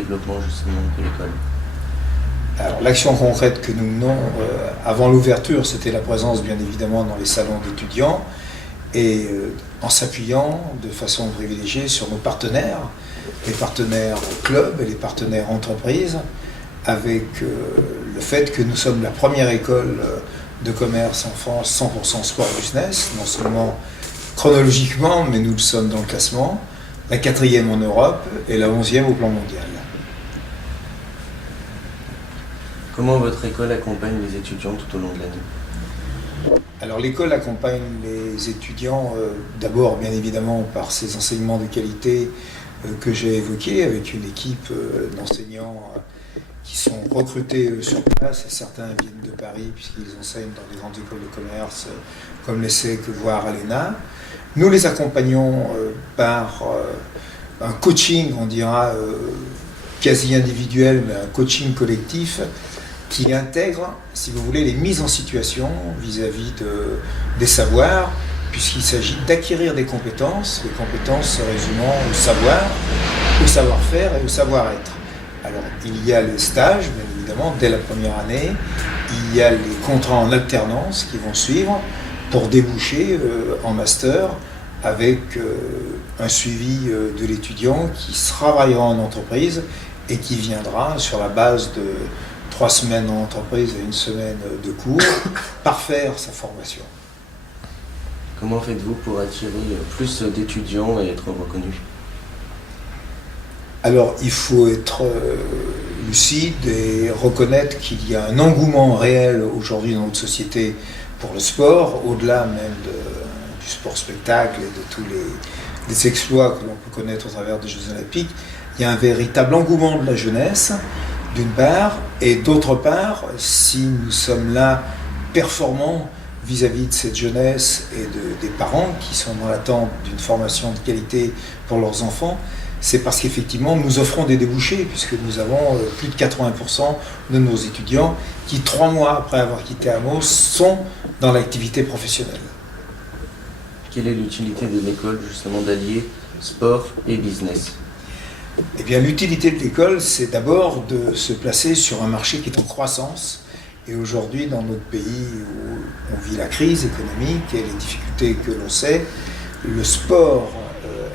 développement justement de l'école? Alors, l'action concrète que nous menons avant l'ouverture, c'était la présence bien évidemment dans les salons d'étudiants et en s'appuyant de façon privilégiée sur nos partenaires, les partenaires clubs et les partenaires entreprises, avec le fait que nous sommes la première école de commerce en France 100% sport business, non seulement chronologiquement, mais nous le sommes dans le classement, la 4e en Europe et la 11e au plan mondial. Comment votre école accompagne les étudiants tout au long de l'année? Alors l'école accompagne les étudiants d'abord bien évidemment par ses enseignements de qualité que j'ai évoqués, avec une équipe d'enseignants qui sont recrutés sur place, et certains viennent de Paris puisqu'ils enseignent dans des grandes écoles de commerce comme l'ESSEC, voire à l'ENA. Nous les accompagnons par un coaching, on dira quasi individuel, mais un coaching collectif qui intègre, si vous voulez, les mises en situation vis-à-vis des savoirs, puisqu'il s'agit d'acquérir des compétences, les compétences se résumant au savoir, au savoir-faire et au savoir-être. Alors, il y a les stages, bien évidemment, dès la première année, il y a les contrats en alternance qui vont suivre pour déboucher en master avec un suivi de l'étudiant qui travaillera en entreprise et qui viendra sur la base de 3 semaines en entreprise et 1 semaine de cours, parfaire sa formation. Comment faites-vous pour attirer plus d'étudiants et être reconnu? Alors, il faut être lucide et reconnaître qu'il y a un engouement réel aujourd'hui dans notre société pour le sport, au-delà même du sport-spectacle et de tous les exploits que l'on peut connaître au travers des Jeux Olympiques. Il y a un véritable engouement de la jeunesse, d'une part, et d'autre part, si nous sommes là performants vis-à-vis de cette jeunesse et des parents qui sont dans l'attente d'une formation de qualité pour leurs enfants, c'est parce qu'effectivement nous offrons des débouchés, puisque nous avons plus de 80% de nos étudiants qui, 3 mois après avoir quitté Amos, sont dans l'activité professionnelle. Quelle est l'utilité de l'école justement d'allier sport et business? Eh bien, l'utilité de l'école, c'est d'abord de se placer sur un marché qui est en croissance. Et aujourd'hui, dans notre pays où on vit la crise économique et les difficultés que l'on sait, le sport,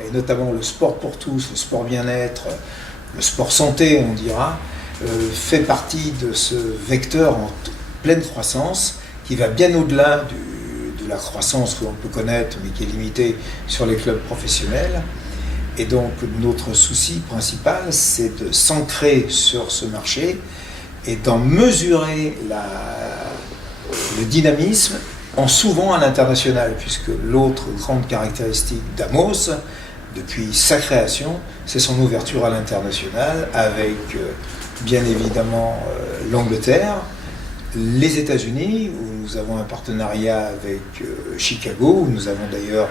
et notamment le sport pour tous, le sport bien-être, le sport santé, on dira, fait partie de ce vecteur en pleine croissance qui va bien au-delà de la croissance que l'on peut connaître, mais qui est limitée sur les clubs professionnels. Et donc notre souci principal, c'est de s'ancrer sur ce marché et d'en mesurer le dynamisme en s'ouvrant à l'international, puisque l'autre grande caractéristique d'Amos, depuis sa création, c'est son ouverture à l'international avec bien évidemment l'Angleterre, les États-Unis, où nous avons un partenariat avec Chicago, où nous avons d'ailleurs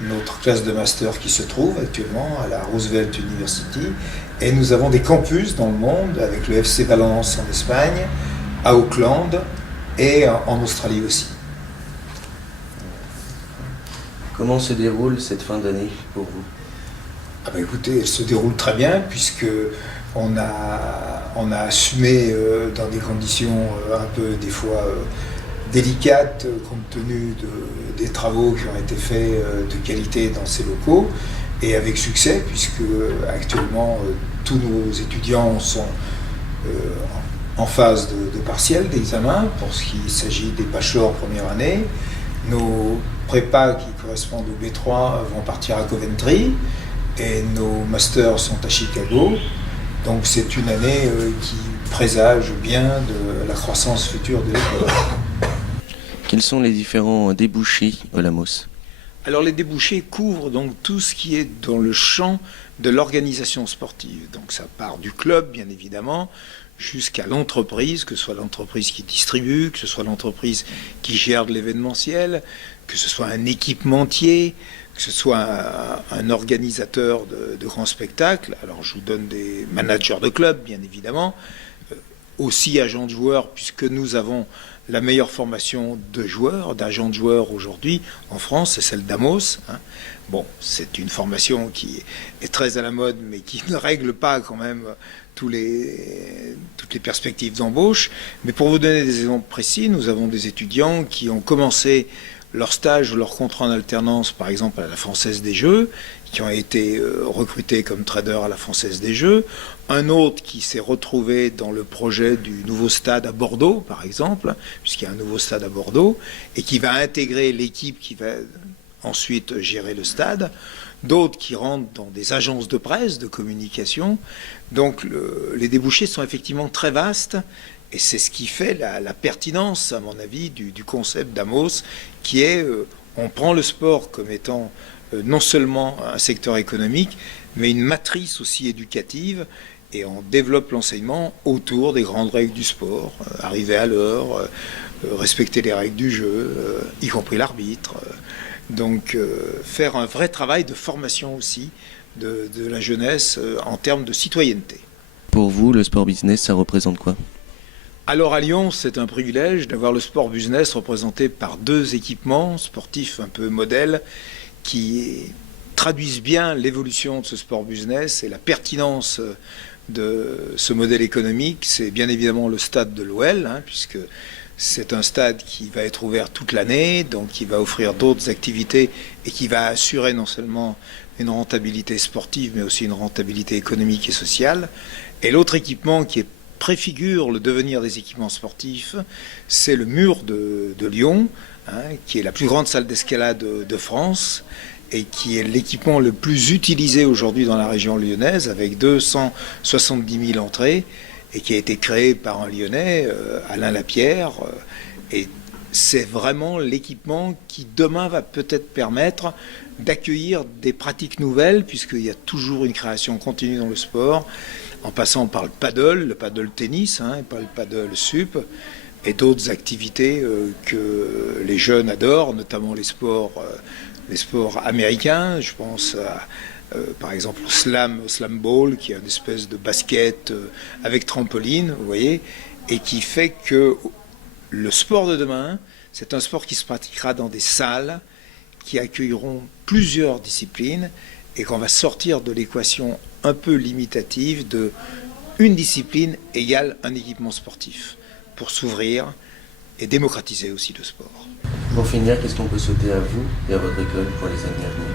notre classe de master qui se trouve actuellement à la Roosevelt University, et nous avons des campus dans le monde avec le FC Valence en Espagne, à Auckland et en Australie aussi. Comment se déroule cette fin d'année pour vous? Ah ben écoutez, elle se déroule très bien puisque on a assumé dans des conditions un peu des fois délicate compte tenu des travaux qui ont été faits de qualité dans ces locaux, et avec succès, puisque actuellement tous nos étudiants sont en phase de partiel, d'examen, pour ce qui s'agit des bachelors première année. Nos prépas qui correspondent au B3 vont partir à Coventry, et nos masters sont à Chicago. Donc c'est une année qui présage bien de la croissance future de l'école. Quels sont les différents débouchés au Lamos? Alors les débouchés couvrent donc tout ce qui est dans le champ de l'organisation sportive. Donc ça part du club, bien évidemment, jusqu'à l'entreprise, que ce soit l'entreprise qui distribue, que ce soit l'entreprise qui gère de l'événementiel, que ce soit un équipementier, que ce soit un organisateur de grands spectacles. Alors je vous donne des managers de club, bien évidemment, aussi agents de joueurs, puisque nous avons la meilleure formation de joueurs, d'agents de joueurs aujourd'hui en France, c'est celle d'Amos. Bon, c'est une formation qui est très à la mode, mais qui ne règle pas quand même toutes les perspectives d'embauche. Mais pour vous donner des exemples précis, nous avons des étudiants qui ont commencé leur stage ou leur contrat en alternance, par exemple à la Française des Jeux, qui ont été recrutés comme traders à la Française des Jeux. Un autre qui s'est retrouvé dans le projet du nouveau stade à Bordeaux, par exemple, puisqu'il y a un nouveau stade à Bordeaux, et qui va intégrer l'équipe qui va ensuite gérer le stade. D'autres qui rentrent dans des agences de presse, de communication. Donc les débouchés sont effectivement très vastes. Et c'est ce qui fait la pertinence, à mon avis, du concept d'Amos, qui est, on prend le sport comme étant non seulement un secteur économique, mais une matrice aussi éducative, et on développe l'enseignement autour des grandes règles du sport, arriver à l'heure, respecter les règles du jeu, y compris l'arbitre. Donc faire un vrai travail de formation aussi de la jeunesse en termes de citoyenneté. Pour vous, le sport business, ça représente quoi ? Alors à Lyon, c'est un privilège d'avoir le sport business représenté par deux équipements sportifs un peu modèles qui traduisent bien l'évolution de ce sport business et la pertinence de ce modèle économique. C'est bien évidemment le stade de l'OL, puisque c'est un stade qui va être ouvert toute l'année, donc qui va offrir d'autres activités et qui va assurer non seulement une rentabilité sportive, mais aussi une rentabilité économique et sociale. Et l'autre équipement qui préfigure le devenir des équipements sportifs, c'est le mur de Lyon, qui est la plus grande salle d'escalade de France et qui est l'équipement le plus utilisé aujourd'hui dans la région lyonnaise, avec 270 000 entrées, et qui a été créé par un Lyonnais, Alain Lapierre. Et c'est vraiment l'équipement qui demain va peut-être permettre d'accueillir des pratiques nouvelles, puisqu'il y a toujours une création continue dans le sport, en passant par le paddle tennis, et pas le paddle sup, et d'autres activités que les jeunes adorent, notamment les sports américains. Je pense à, par exemple au slam ball, qui est une espèce de basket avec trampoline, vous voyez, et qui fait que le sport de demain, c'est un sport qui se pratiquera dans des salles qui accueilleront plusieurs disciplines, et qu'on va sortir de l'équation un peu limitative de une discipline égale un équipement sportif, pour s'ouvrir et démocratiser aussi le sport. Pour finir, qu'est-ce qu'on peut souhaiter à vous et à votre école pour les années à venir ?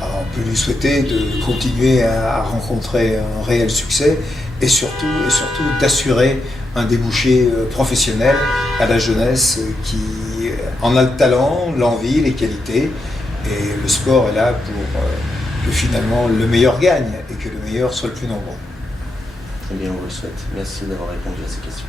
Alors, on peut lui souhaiter de continuer à rencontrer un réel succès et surtout d'assurer un débouché professionnel à la jeunesse qui en a le talent, l'envie, les qualités. Et le sport est là pour que finalement le meilleur gagne et que le meilleur soit le plus nombreux. Très bien, on vous le souhaite. Merci d'avoir répondu à ces questions.